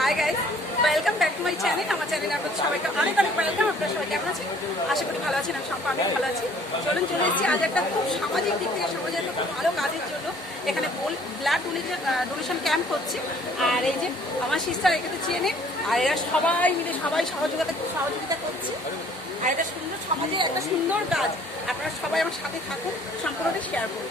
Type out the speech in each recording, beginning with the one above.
Hi guys welcome back to my channel আমার চ্যানেলে আপনাদের সবাইকে অনেক অনেক ওয়েলকাম আপনারা সবাই কেমন আছেন? আশা করি ভালো আছেন। আমি সম্পা আমি ভালো আছি। চলুন চলে এসেছি আজ একটা খুব সামাজিক দিক থেকে সমাজের খুব ভালো কাজের জন্য। এখানে ব্লাড ডোনেশন ক্যাম্প হচ্ছে। আর এই যে আমার সিস্টার এখানে চেনে। আর এরা সবাই মিলে সবাই সহযোগিতা সহযোগিতা করছে। আর এটা সুন্দর সমাজে একটা সুন্দর কাজ। আপনারা সবাই আমার সাথে থাকুন সম্পূর্ণটা শেয়ার করুন।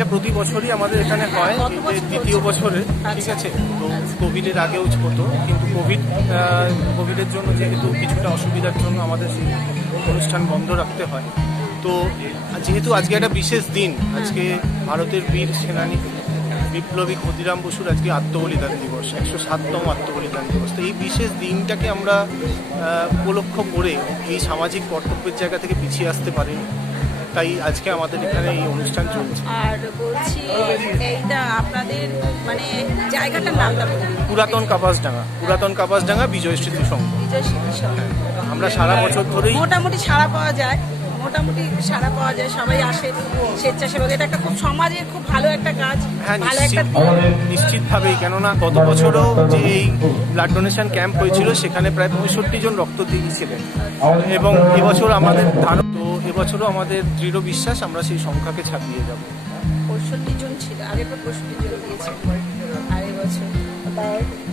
এটা প্রতি বছরই আমাদের এখানে হয় দ্বিতীয় বছরে ঠিক আচ্ছা। আছে তো কোভিডের আগেও হতো কিন্তু কোভিড কোভিডের জন্য যেহেতু কিছুটা অসুবিধার জন্য আমাদের অনুষ্ঠান বন্ধ রাখতে হয়। তো যেহেতু আজকে একটা বিশেষ দিন আজকে ভারতের বীর সেনানী বিপ্লবী ক্ষুদিরাম বসুর আজকে আত্মবলিদান দিবস একশো সাততম আত্মবলিদান দিবস। তো এই বিশেষ দিনটাকে আমরা উপলক্ষ করে এই সামাজিক কর্তব্যের জায়গা থেকে পিছিয়ে আসতে পারিনি। তাই আজকে আমাদের এখানে এই অনুষ্ঠান চলছে। আর বলছি এইটা আপনাদের মানে জায়গাটার নামটা পুরাতন কাপাসডাঙ্গা। পুরাতন কাপাসডাঙ্গা বিজয় স্মৃতি সংঘ। বিজয় স্মৃতি সংঘ। আমরা সারা বছর ধরেই মোটামুটি সারা পাওয়া যায়। মোটামুটি সাড়া পাওয়া যায় সবাই আসে স্বেচ্ছাসেবক। এটা একটা খুব সমাজের খুব ভালো একটা কাজ হ্যাঁ ভালো একটা নিশ্চিতভাবেই। কেননা গত বছরও যে এই ব্লাড ডোনেশন ক্যাম্প হয়েছিল সেখানে প্রায় পঁয়ষট্টি জন রক্ত দিয়েছিলেন এবং এবছর আমাদের ধারণ এবছরও আমাদের দৃঢ় বিশ্বাস আমরা সেই সংখ্যাকে ছাপিয়ে যাব। পঁয়ষট্টি জন ছিল আগের পর পঁয়ষট্টি জন দিয়েছে আর এবছর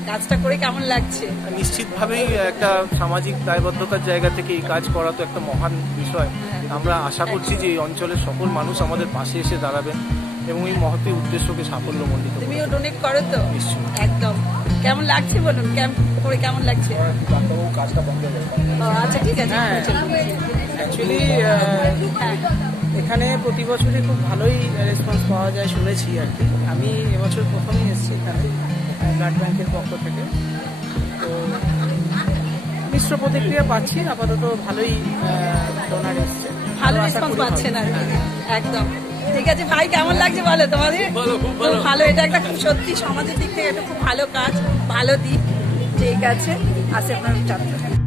কাজটা করে কেমন লাগছে? নিশ্চিতভাবেই একটা সামাজিক দায়বদ্ধতার জায়গা থেকে এই কাজ করা তো একটা মহান বিষয়। আমরা আশা করছি যে এই অঞ্চলের সকল মানুষ আমাদের পাশে এসে দাঁড়াবেন এবং এই মহতী উদ্দেশ্যকে সাফল্যমণ্ডিত। তুমিও ডোনেট করো তো? নিশ্চয়ই। একদম। কেমন লাগছে বলুন? ক্যাম্প করে কেমন লাগছে? আচ্ছা ঠিক আছে। হ্যাঁ। অ্যাকচুয়ালি হ্যাঁ এখানে প্রতি বছরই খুব ভালোই রেসপন্স পাওয়া যায় শুনেছি আর কি। আমি এবছর প্রথমেই এসেছি এখানে ব্লাড ব্যাংকের পক্ষ থেকে। তো মিশ্র প্রতিক্রিয়া পাচ্ছি আপাতত ভালোই ডোনার এসছে। ভালো রেসপন্স পাচ্ছেন আর একদম। ঠিক আছে ভাই কেমন লাগছে বলো তোমাদের? খুব ভালো এটা একটা খুব সত্যি সমাজের দিক থেকে একটা খুব ভালো কাজ ভালো দিক। ঠিক আছে আসে আপনার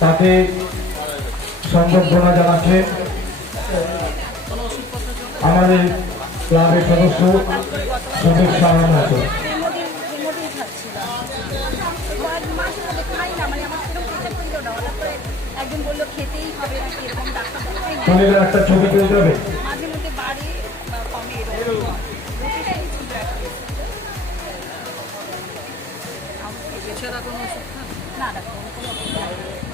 তাতে সংবর্ধনা জানাচ্ছে আমাদের ক্লাবের সদস্য সুদীপ সাহা মতো একজন বলল খেতেই হবে নাকি এরকম ডাক্তার দেখাই না। শরীরে একটা ছবি তুলতে হবে। এছাড়া কোনো খান? না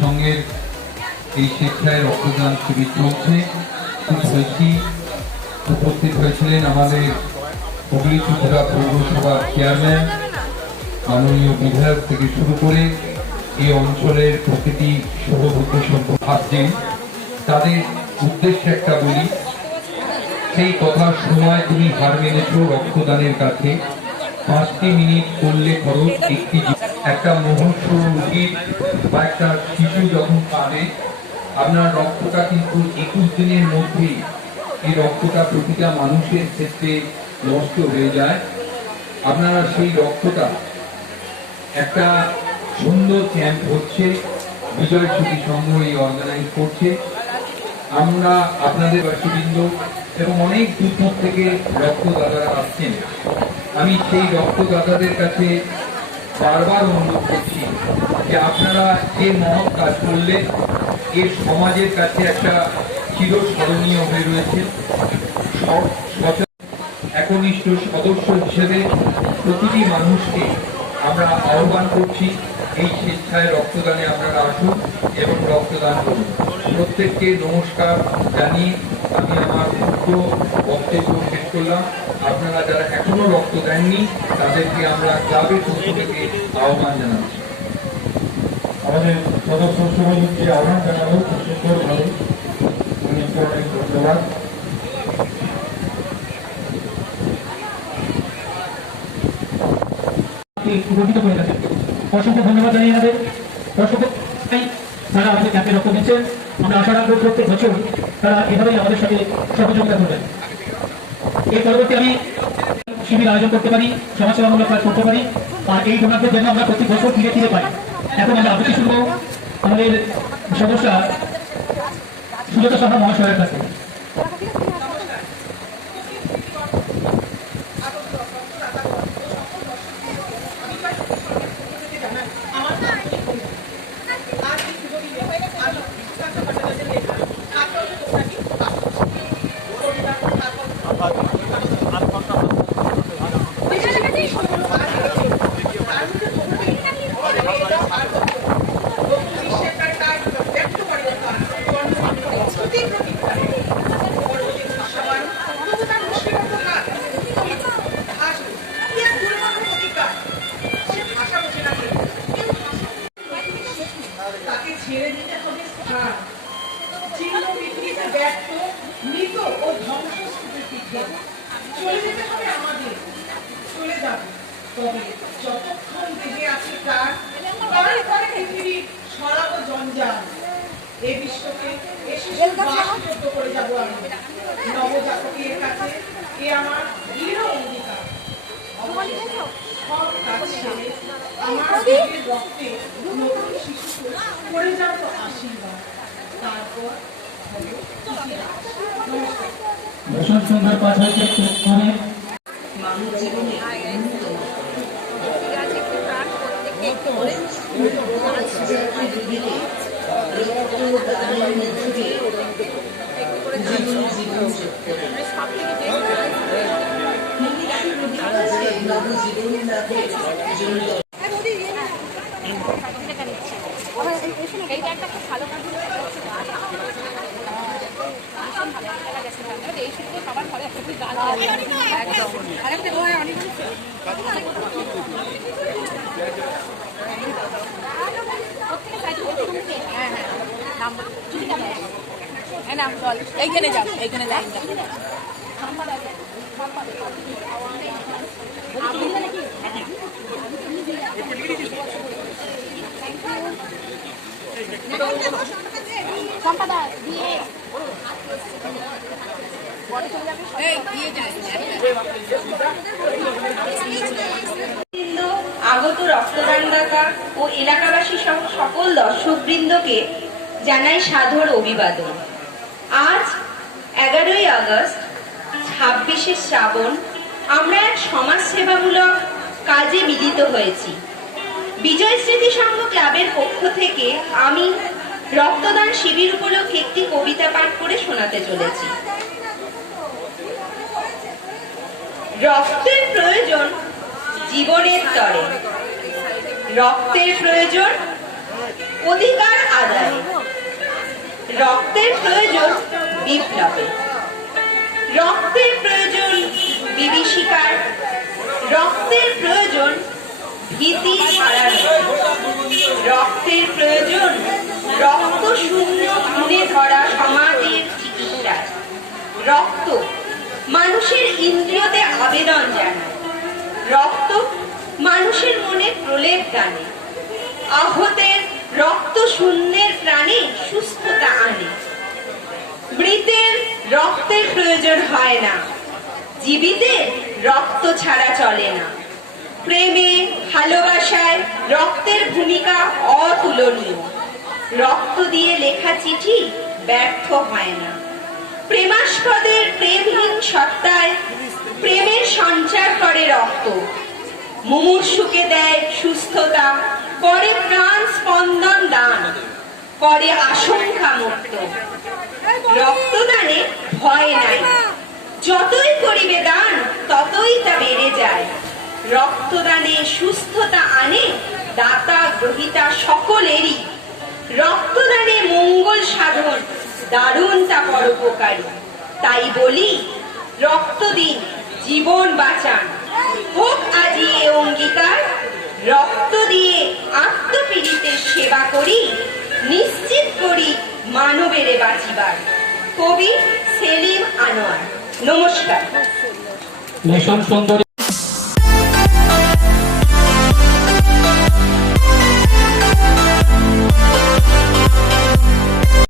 সংঘের এই স্বেচ্ছায় রক্তদান শিবির চলছে। উপস্থিত হয়েছিলেন আমাদের হুগলি ত্রিপুরা পৌরসভার চেয়ারম্যান, মাননীয় বিধায়ক থেকে শুরু করে এই অঞ্চলের প্রতিটি শুভবুদ্ধ সম্পর্ক ভাবছেন। তাদের উদ্দেশ্যে একটা বলি, সেই কথার সময় তুমি হার মেনেছ রক্তদানের কাছে। পাঁচটি মিনিট করলে খরচ একটি একটা মুহূর্ত রোগীর বা একটা শিশু যখন কাঁদে, আপনার রক্তটা কিন্তু একুশ দিনের মধ্যেই এই রক্তটা প্রতিটা মানুষের ক্ষেত্রে নষ্ট হয়ে যায়। আপনারা সেই রক্তটা একটা সুন্দর ক্যাম্প হচ্ছে, বিজয় স্মৃতি সংঘ এই অর্গানাইজ করছে। আমরা আপনাদের বাসীবৃন্দ এবং অনেক দূর থেকে রক্তদাতারা আসছেন। আমি সেই রক্তদাতাদের কাছে বারবার অনুরোধ করছি যে আপনারা যে মহৎ কাজ করলে এর সমাজের কাছে একটা চিরস্মরণীয় হয়ে রয়েছে। একনিষ্ঠ সদস্য হিসেবে প্রতিটি মানুষকে আমরা আহ্বান করছি। এই স্বেচ্ছায় রক্তদানে আপনারা আসুন এবং রক্তদান করুন। প্রত্যেককে নমস্কার জানিয়ে আমি আমার ক্ষুদ্র বক্তব্য শেষ করলাম। আপনারা যারা এখনও রক্ত দেননি তাদেরকে আমরা ক্লাবের পক্ষ থেকে আহ্বান জানাচ্ছি। আমাদের সদস্য সমাজকে আহ্বান জানাব খুব সুন্দরভাবে। অনেক ধন্যবাদ। গঠিত করে থাকেন অসংখ্য ধন্যবাদ জানিয়ে আমাদের অসংখ্য তারা আমাদের ক্যাম্পে রক্ত দিচ্ছেন আমরা আশা রাখব প্রত্যেক বছর তারা এভাবেই আমাদের সাথে সহযোগিতা করবেন। এর পরবর্তী আমি শিবির আয়োজন করতে পারি, সমাজসেবামূলক কাজ করতে পারি। আর এই ডোনারদের জন্য আমরা প্রতি বছর ফিরে ফিরে পাই। এখন আমরা আবৃত্তি শুনব আমাদের সদস্য সুজাতা সাহা মহাশয়ের কাছে তাকে ছেড়ে দিতে হবে স্থান চিহ্ন বিক্রিতে ব্যর্থ মৃত ও ধ্বংসস্তূপের দিকে চলে যেতে হবে আমাদের চলে যাব তবে যতক্ষণ দেহে আছে তার তার পরে পৃথিবী ছড়াবো জঞ্জাল এ বিশ্বকে এ শিশুর বাসযোগ্য করে যাব আমি নবজাতকের কাছে এ আমার দৃঢ় অঙ্গীকার সব কাজ ছেড়ে আমার দেহের রক্তে নতুন শিশুকে করে যাব আশীর্বাদ তারপর বসন্ত সন্ধ্যার পাঠ হয়েছে করে। ঠিক আছে একদম আরেকটা হয় অনেক হ্যাঁ হ্যাঁ নাম বল। এইখানে যাও এইখানে বৃন্দ, আগত রক্তদানদাতা ও এলাকাবাসী সহ সকল দর্শকবৃন্দকে জানাই সাদর অভিবাদন। আজ এগারোই আগস্ট, ছাব্বিশে শ্রাবণ, আমরা এক সমাজসেবামূলক কাজে মিলিত হয়েছি। বিজয় স্মৃতি সংঘ ক্লাবের পক্ষ থেকে আমি রক্তদান শিবির উপলক্ষে একটি কবিতা পাঠ করে শোনাতে চলেছি। রক্তের প্রয়োজন জীবনের তরে। রক্তের প্রয়োজন অধিকার আদায়। রক্তের প্রয়োজন বিপ্লবে। রক্তের প্রয়োজন বিভীষিকার। রক্তের প্রয়োজন ভীতি ছাড়ানো রক্তের প্রয়োজন রক্ত শূন্য খুনে ধরা সমাজের চিকিৎসায় রক্ত মানুষের ইন্দ্রিয়তে আবেদন জানায়। রক্ত মানুষের মনে প্রলেপ টানে। আহতের রক্ত শূন্যের প্রাণে সুস্থতা আনে। মৃতের রক্তের প্রয়োজন হয় না। জীবিতের রক্ত ছাড়া চলে না। প্রেমে, ভালোবাসায় রক্তের ভূমিকা অতুলনীয়। রক্ত দিয়ে লেখা চিঠি ব্যর্থ হয় না। প্রেমাস্পদের প্রেমহীন সত্তায় প্রেমের সঞ্চার করে রক্ত। মুমূর্ষুকে দেয় সুস্থতা করে প্রাণ স্পন্দন দান, করে আশঙ্কা মুক্ত। রক্তদানে ভয় নাই। যতই করিবে দান, ততই তা বেড়ে যায়। রক্তদানে সুস্থতা আনে, দাতা গ্রহিতা সকলেরই। রক্তদানে মঙ্গল সাধন, দারুণ তা পরোপকারী। তাই বলি রক্ত দিন জীবন বাঁচান। হোক আজি এ অঙ্গীকার রক্ত দিয়ে আত্মপীড়িতের সেবা করি নিশ্চিত করি মানবেরে বাঁচিবার কবি সেলিম আনোয়ার নমস্কার। ভীষণ সুন্দরী